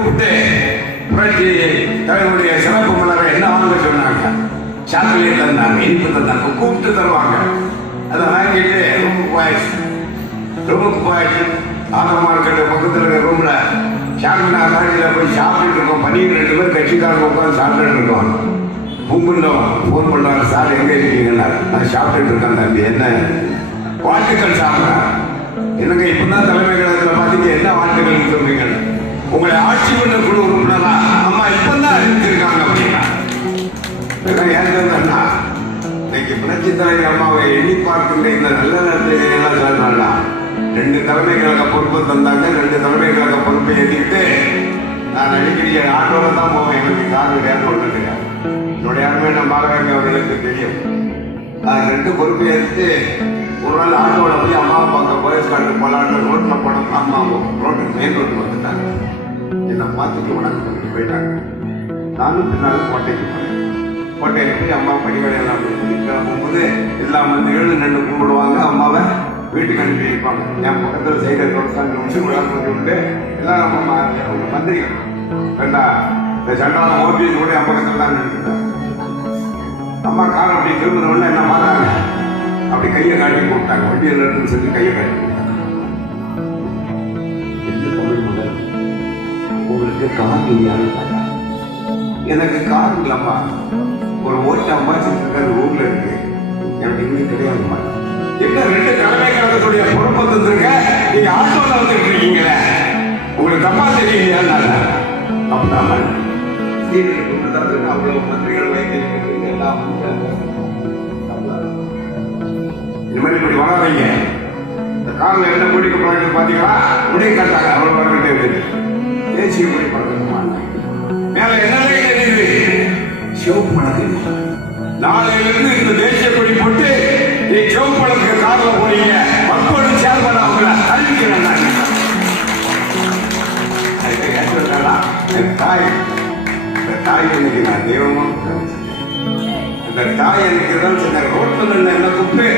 கூப்பிட்டு புரட்சி தலைவருடைய சிறப்பு மலரை என்ன வாங்க சொன்னாங்க? சாக்லேட் தந்தாங்க இனிப்பு தந்தாங்க கூப்பிட்டு தருவாங்க. அதை வாங்கிட்டு ரொம்ப போயாச்சு. ரொம்ப போயாச்சு. ஆதரவு மார்க்கெட்டு பக்கத்தில் இருக்கிற ரூமில் சாமினா காலையில் போய் சாப்பிட்டுட்டு இருக்கோம். பன்னீர் ரெண்டு பேர் கட்சிக்காரங்க உட்காந்து சாப்பிட்டுட்டு இருக்கோம். பூங்குண்டோம் ஃபோன் பண்ணாங்க சார் எங்கே இருக்கீங்கன்னா? நான் சாப்பிட்டுட்டு இருக்கேன் தம்பி. என்ன? வாழ்த்துக்கள் சாப்பிட்றேன் என்னங்க இப்பதான் தலைமை கழகத்தில் பார்த்தீங்க என்ன வாழ்த்துக்கள் சொல்றீங்க உங்களை ஆட்சி மன்ற குழு உறுப்பினரா? அம்மா இப்பதான் அறிவிச்சிருக்காங்க அப்படின்னா. ஏன் இன்னைக்கு புரட்சி அம்மாவை எண்ணி பார்க்கின்ற இந்த நல்ல நேரத்தில் என்ன ரெண்டு தலைமை கழக பொறுப்பு தந்தாங்க ரெண்டு தலைமை கழக பொறுப்பை ஏற்றிட்டு நான் அடிக்கடி என் ஆட்டோவில் தான் போவேன். எனக்கு கார் கிடையாது ஒன்று என்னுடைய அருமை நம்ம பாலகாமி அவர்களுக்கு தெரியும். நான் ரெண்டு பொறுப்பை எடுத்து ஒரு நாள் ஆட்டோட போய் அம்மா பார்க்க போய் காட்டு போலான்னு ரோட்டில் போன என்னை வணக்கம் சொல்லிட்டு போயிட்டாங்க. நானும் பின்னாலும் கோட்டைக்கு போனேன். கோட்டையில் போய் அம்மா படிவடையெல்லாம் கிளம்பும்போது எல்லா மந்திரிகளும் நின்று கும்பிடுவாங்க அம்மாவை வீட்டுக்கு அனுப்பி வைப்பாங்க. என் பக்கத்தில் செய்கிற சாமி நிமிஷம் விழாக்கு விட்டு எல்லாரும் அம்மா அவங்க மந்திரிகள் ரெண்டா இந்த சண்டான ஓபிஎஸ் கூட என் பக்கத்தில் தான் நின்றுட்டாங்க அம்மா காரம் அப்படி திரும்பின உடனே என்ன மாறாங்க அப்படி கையை காட்டி கூப்பிட்டாங்க வண்டியில் இருக்குன்னு சொல்லி கையை காட்டி. எனக்கு கார் இல்லையா எனக்கு கார் இல்லம்மா. ஒரு ஓட்டு அம்பாசிட்டு இருக்கிற ஊர்ல இருக்கு. எனக்கு இங்கே கிடையாதுமா என்ன ரெண்டு தலைமை கழகத்துடைய பொறுப்பு தந்துருக்க? நீங்க ஆட்டோல வந்துட்டு இருக்கீங்களே உங்களுக்கு தப்பா தெரியலையா அப்படின்னா அவ்வளவு மந்திரிகள் வைத்திருக்கிறது எல்லாம் இந்த மாதிரி இப்படி வராதீங்க. இந்த கார்ல என்ன குடிக்க போறாங்க பாத்தீங்களா? உடைய கட்டாங்க அவ்வளவு வரக்கிட்டே இருக்கு சிவப்பு பழக்கம் நாளையிலிருந்து இந்த தேசிய கொடி போட்டு நீ சிவப்பு பழக்க கார்ல போறீங்க மக்களோட சேர்மன் அவங்கள அறிவிக்கிறேன் தாய் இந்த தாய் எனக்கு நான் தெய்வமா. அந்த தாய் எனக்கு தான் சொன்ன ரோட்ல என்ன கூப்பிட்டு